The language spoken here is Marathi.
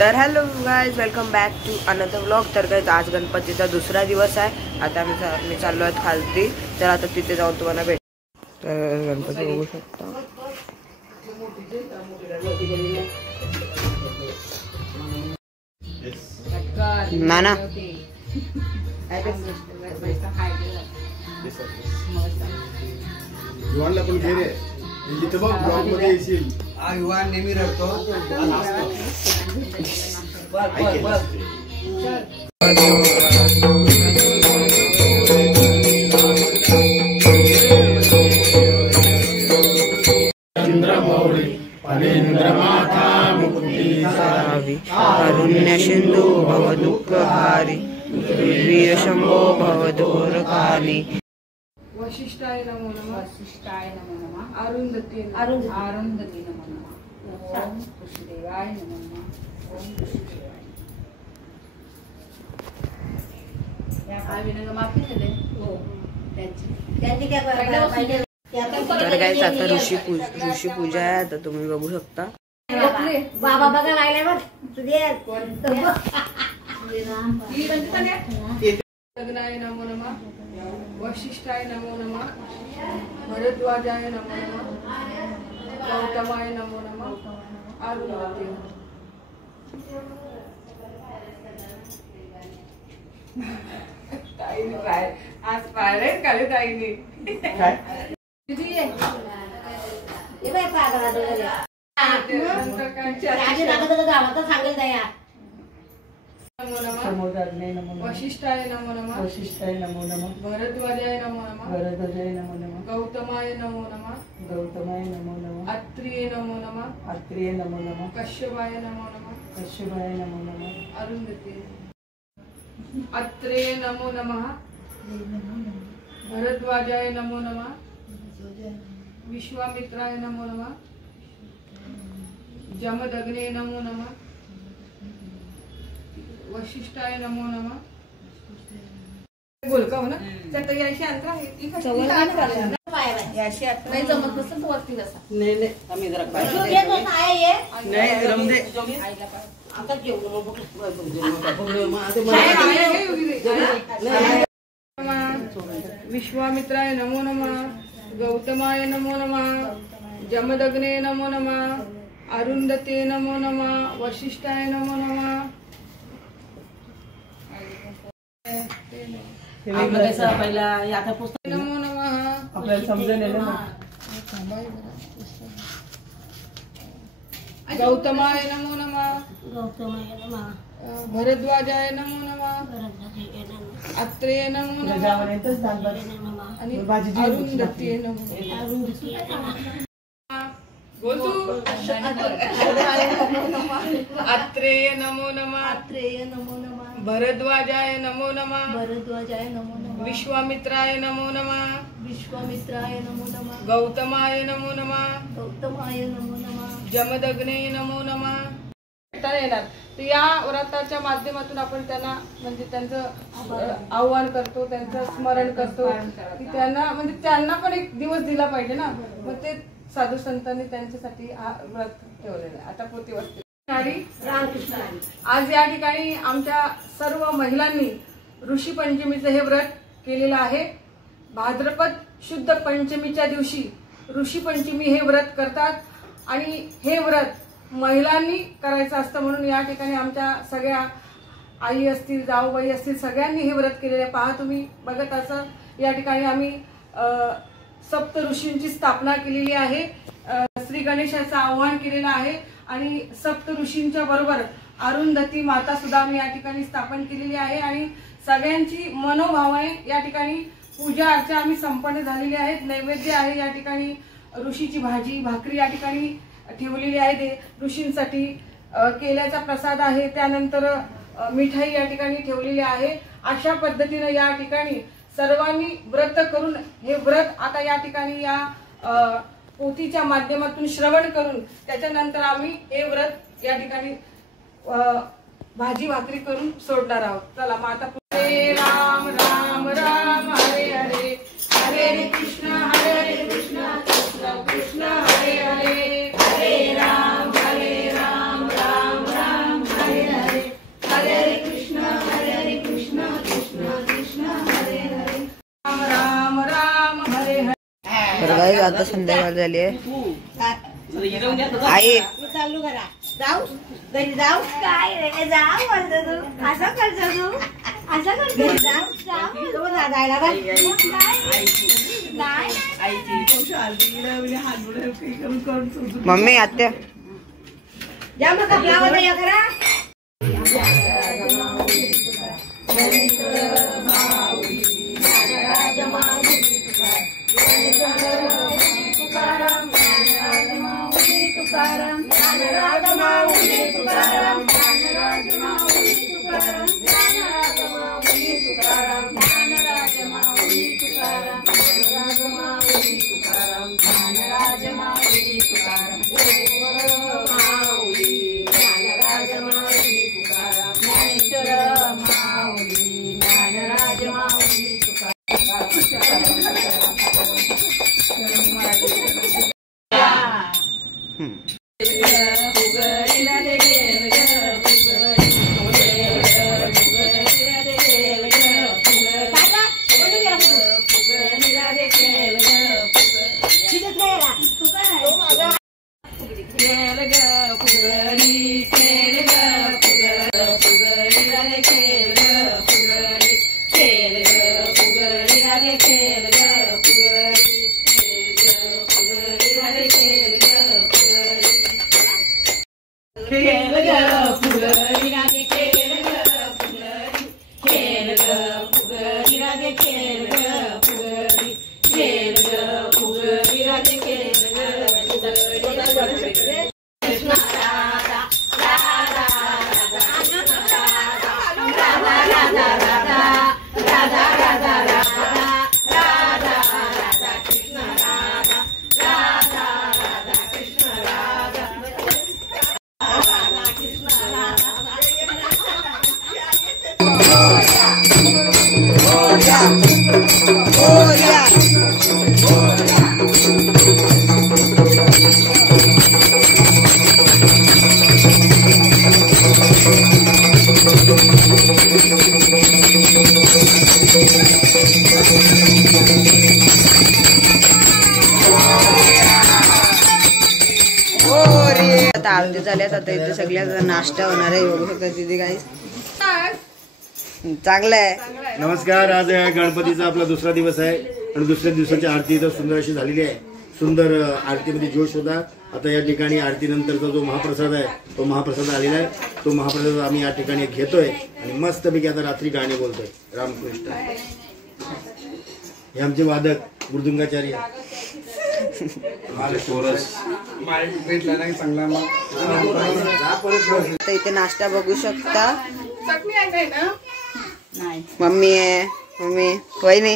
तर hello guys, welcome back to another vlog. तर गाइज आज गणपतीचा दुसरा दिवस आहे। आता मी चाललो आहे खालती, तर आता तिथे जाऊन तुम्हाला भेट। तर गणपती बघू शकता। नाना युवानला पण घे रे, इथे बघ ब्लॉग मध्ये येशील। युवान नेहमी रडतो, चंद्रमौळी फणींद्रमाथा मुक्ती सावी कारुण्य सिंधू भव दुःखहारी वीर शंभो भव दोरकाली। वशिष्ठाय नमो नमः। वशिष्ठाय नमो नमः। अरुंधती अरुंधती नमो नमः। ओम पुष्पदेवाय नमो नमः। ओम पुष्पदेवाय। या आविनंग माफी झाले हो त्यांची काय पाहिजे। तर गाइज आता ऋषी पूजा आहे, आता तुम्ही बघू शकता। बाबा बघा लागले बघ तुझे लग्नाय नमो नमः। वशिष्ठाय नमो नमः। भरद्वाजाय नमो नमः। गौतमाय नमो नमः। अरुंधती ताईने काय आज पाहिले काले ताईने काय दीदी ये बाय पागला दोघे आजी दादा गावात सांगेल दया। नमो नमः। वशिष्ठाय नमो नमः। वशिष्ठाय नमो नमः। भरद्वाजाय नमो नमः। भरद्वाजाय नमो नमः। गौतमाय नमो नमः। गौतमाय नमो नमः। अत्रिये नमो नमः। अत्रिये नमो नमः। कश्यपाय नमो नमः। कश्यपाय नमो नमः। अरुंधती अत्रेय नमो नमः। भरद्वाजाय नमो नमः। विश्वामित्राय नमो नमः। जमदग्ने नमो नमः। वशिष्ठाय नमो नमः। बोल का हो ना तर याशी अंतरा याशी नाही जमत नसेल तर वरती बसा। नाही आम्ही जरा नाही रमदे आता जेवू विश्वामित्राय नमो नमः। गौतमाय नमो नमः। जमदग्ने नमो नमः। अरुंधते नमो नमः। वशिष्ठाय नमो नमः। पहिला आता पुस्तक नमो नमः। आपल्याला समजेल ना। गौतमाय नमो नमः। गौतमाय नमः। भरद्वाजाय नमो नमः। अत्रेय नमो नमः। आणि अरुंधती नमो बोल तू। अत्रेय नमो नमः। अत्रेय नमो नमः। भरद्वाजाय नमो नमः। भरद्वाजाय नमो नमः। विश्वामित्राय नमो नमः। विश्वामित्राय नमो नमः। गौतमाय नमो नमः। गौतमाय नमो नमः। जमदग्ने नमो नमः। येणार तर या व्रताच्या माध्यमातून आपण त्यांना म्हणजे त्यांचं आव्हान करतो, त्यांचं स्मरण करतो की त्यांना म्हणजे त्यांना पण एक दिवस दिला पाहिजे ना। मग ते साधू संतांनी त्यांच्यासाठी हा व्रत ठेवलेलं आहे। आता पोती वस्ती रामकृष्ण आज या ठिकाणी आमच्या सर्व महिलांनी ऋषी पंचमीचं हे व्रत केलेलं आहे। भाद्रपद शुद्ध पंचमीच्या दिवशी ऋषी पंचमी हे व्रत करतात आणि हे व्रत महिलांनी करायचं असतं, म्हणून या ठिकाणी आमच्या सगळ्या आई असतील, जाऊबाई असतील, सगळ्यांनी हे व्रत केलेले आहे। पहा तुम्ही बघत असं या ठिकाणी आम्ही सप्त ऋषींची स्थापना केलेली आहे। श्री गणेशाचं आव्हान केलेलं आहे आणि सप्त ऋषींच्या बरोबर अरुंधती माता सुद्धा आम्ही या ठिकाणी स्थापन केलेली आहे आणि सगळ्यांची मनोभावाने या ठिकाणी पूजा अर्चा आम्ही संपन्न झालेली आहेत। नैवेद्य आहे या ठिकाणी, ऋषीची भाजी भाकरी या ठिकाणी ठेवलेली आहे, ऋषींसाठी केल्याचा प्रसाद आहे, त्यानंतर मिठाई या ठिकाणी ठेवलेली आहे। अशा पद्धतीने या ठिकाणी सर्वांनी व्रत करून हे व्रत आता या ठिकाणी या पोथीच्या माध्यमातून श्रवण करून त्याच्यानंतर आम्ही हे व्रत या ठिकाणी भाजी भाकरी करून सोडणार आहोत। चला मग आता हरे राम राम राम हरे हरे, हरे कृष्ण कृष्ण कृष्ण हरे हरे, हरे राम राम राम राम हरे आता संध्याकाळ झाली आहे. हिरवून घ्या तुझा. आई चालू करा. जाऊ घरी जाऊ. काय रे जाऊ म्हणतो तू. असं करतो तू. असं करतो. जाऊ जाऊ दादाला बघ. मम्मी आत्या या मग आपल्यावर या करा. आता आरती झाल्यात. आता इथे सगळ्या नाश्ता होणार आहे. बघू शकता तिथे काही चांगलं आहे. नमस्कार. आज गणपतीचा आपला दुसरा दिवस आहे आणि दुसऱ्या दिवसाची आरती इथं सुंदर अशी झालेली आहे. सुंदर आरतीमध्ये जोश होता. आता या ठिकाणी आरतीनंतरचा जो महाप्रसाद आहे तो महाप्रसाद आलेला आहे. तो महाप्रसाद आम्ही या ठिकाणी घेतोय आणि मस्तपैकी आता रात्री गाणी बोलतोय. रामकृष्ण. हे आमचे वादक मृदुंगाचार्य. तर इथे नाश्ता बघू शकता. चटणी आहे ना. मम्मी आहे. मम्मी वहिनी